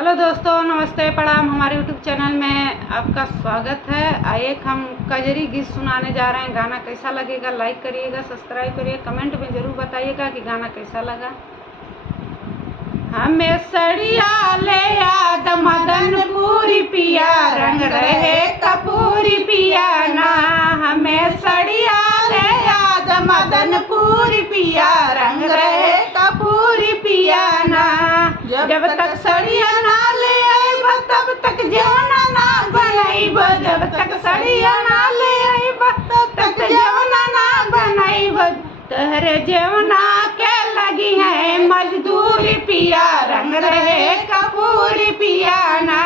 Hello दोस्तों, नमस्ते, प्रणाम। हमारे यूट्यूब चैनल में आपका स्वागत है। एक हम कजरी गीत सुनाने जा रहे हैं। गाना कैसा लगेगा लाइक करिएगा, सब्सक्राइब करिएगा, कमेंट में ज़रूर बताइएगा कि गाना कैसा लगा। हमें सड़िया ले याद मदनपुरी पिया, रंग रहे कपूरी पिया ना। हमें सड़िया ले याद मदनपुरी पिया, रंग रहे कपूरी पिया ना। जब तक सड़िया ना ले आइब तब तक जवना ना बनाइब, जब तक सड़िया ना ले आइब तब तक जवना ना बनाइब। तोहरे जवना के लगी है मजदूरी पिया, रंग रहे कपूरी पिया ना।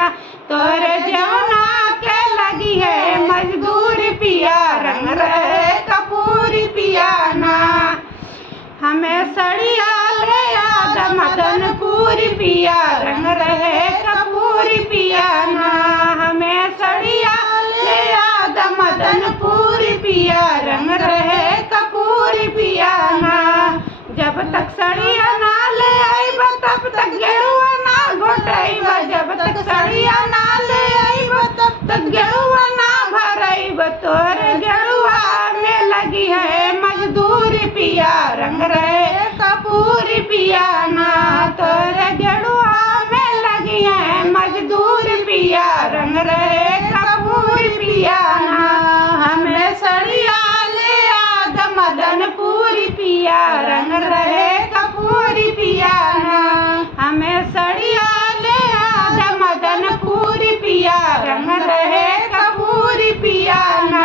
तोहरे जवना के लगी है मजदूरी पिया, रंग रहे कपूरी पिया ना। हमें सड़िया ले याद मदनपुरी पिया, रंग रहे कपूरी पिया ना। हमें सड़िया ले याद मदनपुरी पिया, रंग रहे कपूरी पिया ना। जब तक सड़िया ना ले आइब तब तक गेरुआ ना घोटाइब, जब तक सड़िया ना ले आइब तब तक गेरुआ ना भराइब। तोरे गेरुआ में लगी है मजदूरी पिया, रंग रहे कपूरी पिया ना। तोरे गेरुआ में लगी है मजदूरी पिया, रंग रहे कपूरी पिया ना। हमें सड़िया ले याद मदनपुरी पिया, रंग रहे कपूरी पिया ना। हमें सड़िया ले याद मदनपुरी पिया, रंग रहे कपूरी पिया ना।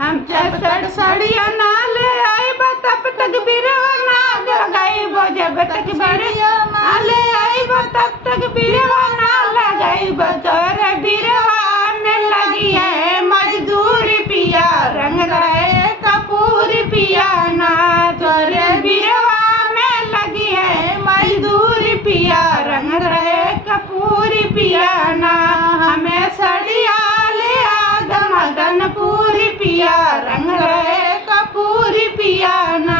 हम जब सड़िया ना ले आइब तब तक बिरवा ना लगाइब, जब तक सड़िया ना ले आइब तब तक बिरवा ना लगाइब। तोरे बिरवा में लगी है मजदूरी पिया, रंग रहे कपूरी पिया ना। तोरे बिरवा में लगी है मजदूरी पिया, रंग रहे कपूरी पिया ना। हमें सड़िया ले याद मदनपुरी पिया, रंग रहे कपूरी पिया ना।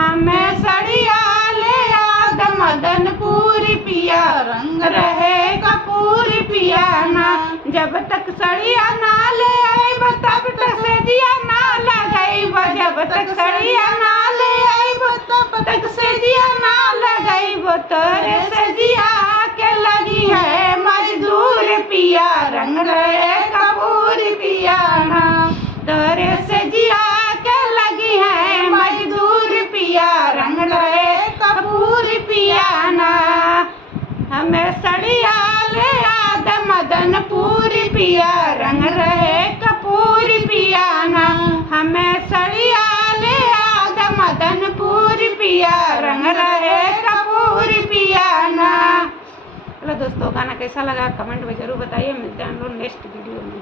हमें सड़िया ले याद मदनपुरी पिया, रंग रहे कपूरी पिया ना। जब तक सड़िया ना ले आइब तब तक सेजिया ना लगाइब, जब तक सड़िया ना ले आइब तब तक सेजिया ना लगाइब। तोरे सेजिया के लगी है मजदूर पिया, रंग रहे कपूरी पिया ना। तोरे सेजिया के लगी है मजदूर पिया, रंग रहे कपूरी पिया ना। हमें सड़िया ले याद मदनपुरी पिया, रंग रहे कपूरी पिया ना। हमें सड़िया ले याद मदनपुरी पिया, रंग रहे कपूरी पिया ना। चलो दोस्तों, गाना कैसा लगा कमेंट में जरूर बताइए। मिलते हैं हम लोग नेक्स्ट वीडियो में।